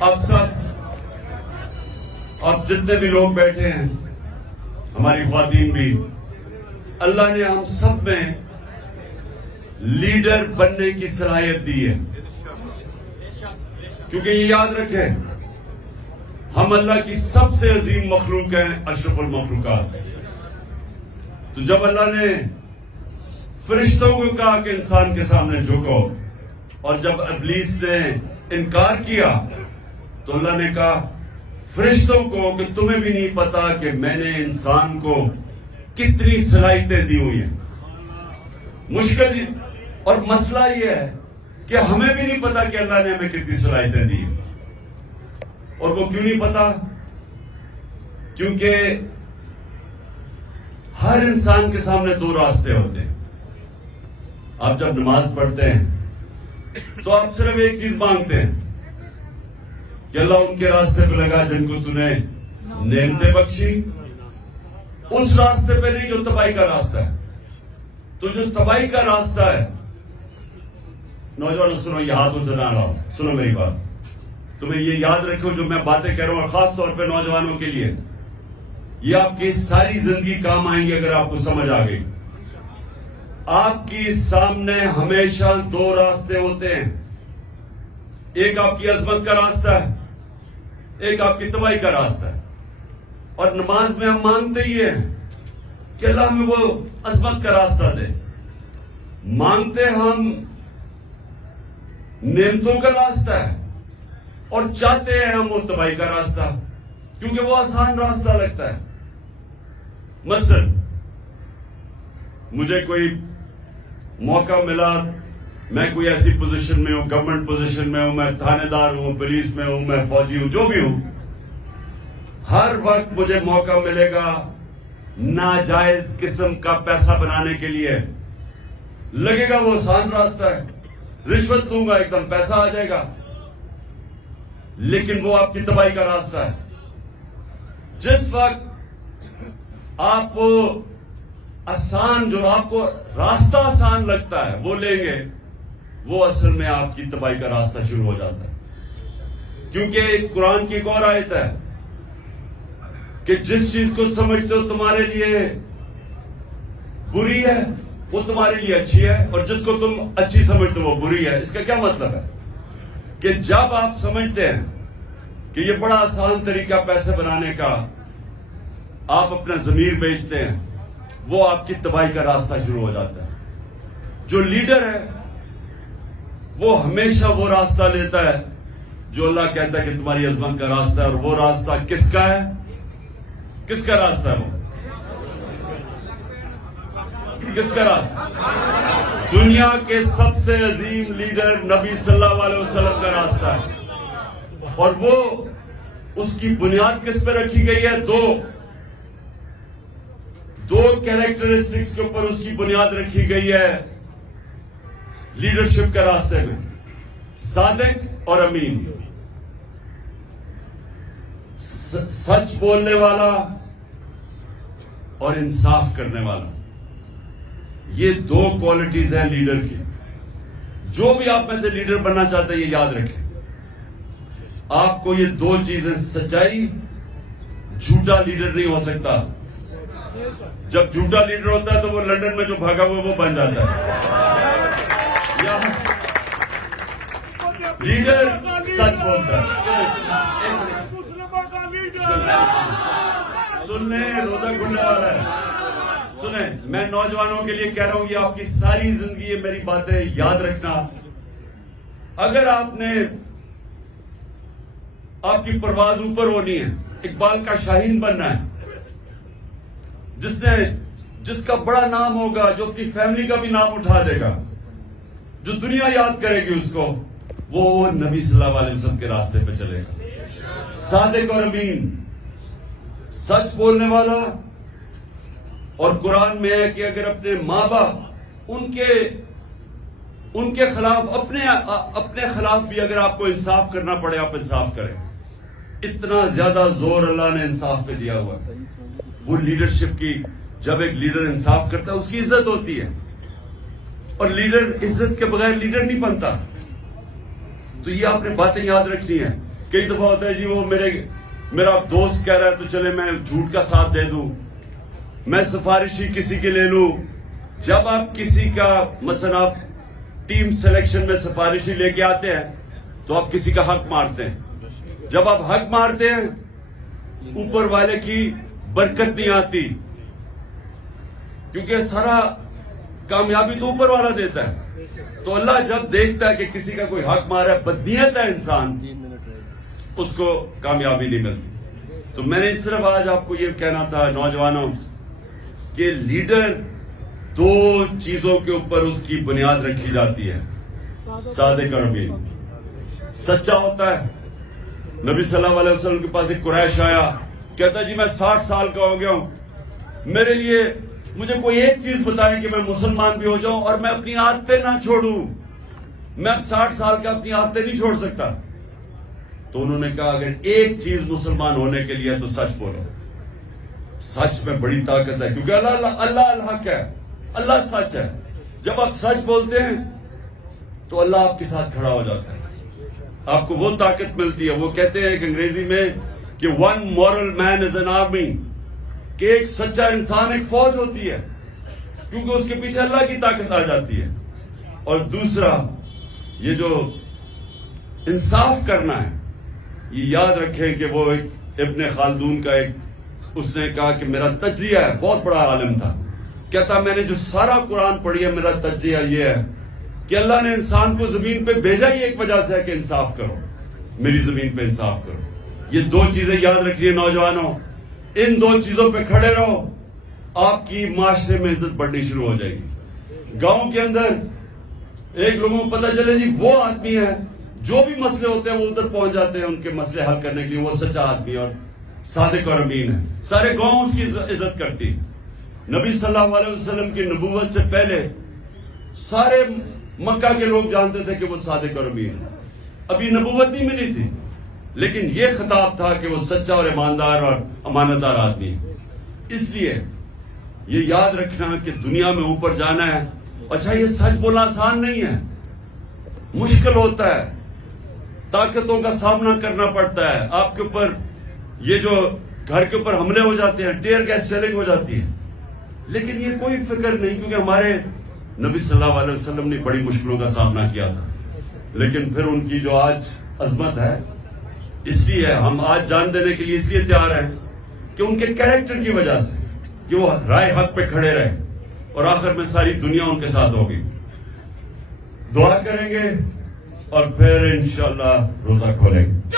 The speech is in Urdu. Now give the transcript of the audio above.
اب جتنے بھی لوگ بیٹھے ہیں، ہماری خواتین بھی، اللہ نے ہم سب میں لیڈر بننے کی صلاحیت دی ہے. کیونکہ یہ یاد رکھیں، ہم اللہ کی سب سے عظیم مخلوق ہیں، اشرف المخلوقات. تو جب اللہ نے فرشتوں کو کہا کہ انسان کے سامنے جھکو، اور جب ابلیس نے انکار کیا تو اللہ نے کہا فرشتوں کو کہ تمہیں بھی نہیں پتا کہ میں نے انسان کو کتنی صلاحیتیں دی ہوئی ہیں. مشکل اور مسئلہ یہ ہے کہ ہمیں بھی نہیں پتا کہ اللہ نے ہمیں کتنی صلاحیتیں دی ہیں. اور وہ کیوں نہیں پتا؟ کیونکہ ہر انسان کے سامنے دو راستے ہوتے ہیں. آپ جب نماز پڑھتے ہیں تو آپ صرف ایک چیز مانگتے ہیں کہ اللہ ان کے راستے پہ لگا جن کو تو نے نعمتیں بخشی. اس راستے پہ نہیں جو تباہی کا راستہ ہے. تو جو تباہی کا راستہ ہے، نوجوان سنو، یہ ہاتھ ادھر نہ لاؤ، سنو میری بات. تمہیں یہ یاد رکھو جو میں باتیں کہہ رہا ہوں، اور خاص طور پہ نوجوانوں کے لیے، یہ آپ کی ساری زندگی کام آئیں گی اگر آپ کو سمجھ آ گئی. آپ کی سامنے ہمیشہ دو راستے ہوتے ہیں. ایک آپ کی عظمت کا راستہ ہے، ایک آپ کی تباہی کا راستہ ہے. اور نماز میں ہم مانگتے ہی ہیں کہ اللہ ہمیں وہ عظمت کا راستہ دے. مانگتے ہم نعمتوں کا راستہ ہے، اور چاہتے ہیں ہم وہ تباہی کا راستہ، کیونکہ وہ آسان راستہ لگتا ہے. مثلا مجھے کوئی موقع ملا، میں کوئی ایسی پوزیشن میں ہوں، گورنمنٹ پوزیشن میں ہوں، میں تھانے دار ہوں، پولیس میں ہوں، میں فوجی ہوں، جو بھی ہوں، ہر وقت مجھے موقع ملے گا ناجائز قسم کا پیسہ بنانے کے لیے. لگے گا وہ آسان راستہ ہے، رشوت دوں گا ایک دم پیسہ آ جائے گا، لیکن وہ آپ کی تباہی کا راستہ ہے. جس وقت آپ کو آسان، جو آپ کو راستہ آسان لگتا ہے وہ لیں گے، وہ اصل میں آپ کی تباہی کا راستہ شروع ہو جاتا ہے. کیونکہ قرآن کی ایک اور آیت ہے کہ جس چیز کو سمجھتے ہو تمہارے لیے بری ہے وہ تمہارے لیے اچھی ہے، اور جس کو تم اچھی سمجھتے ہو وہ بری ہے. اس کا کیا مطلب ہے؟ کہ جب آپ سمجھتے ہیں کہ یہ بڑا آسان طریقہ پیسے بنانے کا، آپ اپنا ضمیر بیچتے ہیں، وہ آپ کی تباہی کا راستہ شروع ہو جاتا ہے. جو لیڈر ہے وہ ہمیشہ وہ راستہ لیتا ہے جو اللہ کہتا ہے کہ تمہاری عظمت کا راستہ ہے. اور وہ راستہ کس کا ہے؟ کس کا راستہ ہے؟ وہ کس کا راستہ؟ دنیا کے سب سے عظیم لیڈر نبی صلی اللہ علیہ وسلم کا راستہ ہے. اور وہ اس کی بنیاد کس پہ رکھی گئی ہے؟ دو کیریکٹرسٹکس کے اوپر اس کی بنیاد رکھی گئی ہے لیڈرشپ کے راستے میں: صادق اور امین. سچ بولنے والا اور انصاف کرنے والا. یہ دو کوالٹیز ہیں لیڈر کی. جو بھی آپ میں سے لیڈر بننا چاہتے ہیں یہ یاد رکھیں، آپ کو یہ دو چیزیں، سچائی، جھوٹا لیڈر نہیں ہو سکتا. جب جھوٹا لیڈر ہوتا ہے تو وہ لندن میں جو بھاگا ہوا وہ بن جاتا ہے. لیڈر سچ بولتا ہے. سننے روزہ کھلنے والا ہے. سنیں، میں نوجوانوں کے لیے کہہ رہا ہوں، یہ آپ کی ساری زندگی یہ میری باتیں یاد رکھنا. اگر آپ کی پرواز اوپر ہونی ہے، اقبال کا شاہین بننا ہے، جس کا بڑا نام ہوگا، جو اپنی فیملی کا بھی نام اٹھا دے گا، جو دنیا یاد کرے گی اس کو، وہ نبی صلی اللہ علیہ وسلم کے راستے پہ چلے گا. صادق اور امین، سچ بولنے والا. اور قرآن میں ہے کہ اگر اپنے ماں باپ ان کے خلاف، اپنے خلاف بھی اگر آپ کو انصاف کرنا پڑے، آپ انصاف کریں. اتنا زیادہ زور اللہ نے انصاف پہ دیا ہوا ہے. وہ لیڈرشپ کی، جب ایک لیڈر انصاف کرتا ہے اس کی عزت ہوتی ہے، اور لیڈر عزت کے بغیر لیڈر نہیں بنتا. تو یہ آپ نے باتیں یاد رکھنی ہیں. کئی دفعہ ہوتا ہے جی وہ میرا دوست کہہ رہا ہے تو چلے میں جھوٹ کا ساتھ دے دوں، میں سفارشی کسی کے لے لوں. جب آپ کسی کا مثلا آپ ٹیم سلیکشن میں سفارشی لے کے آتے ہیں تو آپ کسی کا حق مارتے ہیں. جب آپ حق مارتے ہیں اوپر والے کی برکت نہیں آتی، کیونکہ سارا کامیابی تو اوپر والا دیتا ہے. تو اللہ جب دیکھتا ہے کہ کسی کا کوئی حق مارا ہے، بدنیت ہے انسان، اس کو کامیابی نہیں ملتی. تو میں نے صرف آج آپ کو یہ کہنا تھا نوجوانوں کہ لیڈر دو چیزوں کے اوپر اس کی بنیاد رکھی جاتی ہے. صادق اور امین، سچا ہوتا ہے. نبی صلی اللہ علیہ وسلم کے پاس ایک قریش آیا، کہتا جی میں 60 سال کا ہو گیا ہوں، میرے لیے مجھے کوئی ایک چیز بتائیں کہ میں مسلمان بھی ہو جاؤں اور میں اپنی عادتیں نہ چھوڑوں. میں اب 60 سال کا اپنی عادتیں نہیں چھوڑ سکتا. تو انہوں نے کہا اگر ایک چیز مسلمان ہونے کے لیے تو سچ بولو. سچ میں بڑی طاقت ہے، کیونکہ اللہ الحق ہے، اللہ سچ ہے. جب آپ سچ بولتے ہیں تو اللہ آپ کے ساتھ کھڑا ہو جاتا ہے، آپ کو وہ طاقت ملتی ہے. وہ کہتے ہیں کہ انگریزی میں کہ one moral man is an army, کہ ایک سچا انسان ایک فوج ہوتی ہے، کیونکہ اس کے پیچھے اللہ کی طاقت آ جاتی ہے. اور دوسرا یہ جو انصاف کرنا ہے، یہ یاد رکھیں کہ وہ ایک ابن خلدون کا اس نے کہا کہ میرا تجزیہ ہے، بہت بڑا عالم تھا، کہتا میں نے جو سارا قرآن پڑھی ہے میرا تجزیہ یہ ہے کہ اللہ نے انسان کو زمین پہ بھیجا ہی ایک وجہ سے ہے کہ انصاف کرو، میری زمین پہ انصاف کرو. یہ دو چیزیں یاد رکھیے نوجوانوں، ان دو چیزوں پہ کھڑے رہو، آپ کی معاشرے میں عزت بڑھنی شروع ہو جائے گی. گاؤں کے اندر ایک لوگوں کو پتہ چلے جی وہ آدمی ہے، جو بھی مسئلے ہوتے ہیں وہ ادھر پہنچ جاتے ہیں ان کے مسئلے حل کرنے کے لیے، وہ سچا آدمی اور صادق اور امین ہے. سارے گاؤں اس کی عزت کرتی. نبی صلی اللہ علیہ وسلم کی نبوت سے پہلے سارے مکہ کے لوگ جانتے تھے کہ وہ صادق اور امین ہے. ابھی نبوت نہیں ملی تھی، لیکن یہ خطاب تھا کہ وہ سچا اور ایماندار اور امانت دار آدمی ہے. اس لیے یہ یاد رکھنا کہ دنیا میں اوپر جانا ہے. اچھا یہ سچ بولنا آسان نہیں ہے، مشکل ہوتا ہے، طاقتوں کا سامنا کرنا پڑتا ہے. آپ کے اوپر یہ جو گھر کے اوپر حملے ہو جاتے ہیں، ٹیئر گیس سیلنگ ہو جاتی ہے، لیکن یہ کوئی فکر نہیں، کیونکہ ہمارے نبی صلی اللہ علیہ وسلم نے بڑی مشکلوں کا سامنا کیا تھا. لیکن پھر ان کی جو آج عظمت ہے، اس لیے ہم آج جان دینے کے لیے اس لیے تیار ہیں کہ ان کے کیریکٹر کی وجہ سے کہ وہ رائے حق پہ کھڑے رہے اور آخر میں ساری دنیا ان کے ساتھ ہوگی. دعا کریں گے اور پھر انشاءاللہ روزہ کھولیں گے.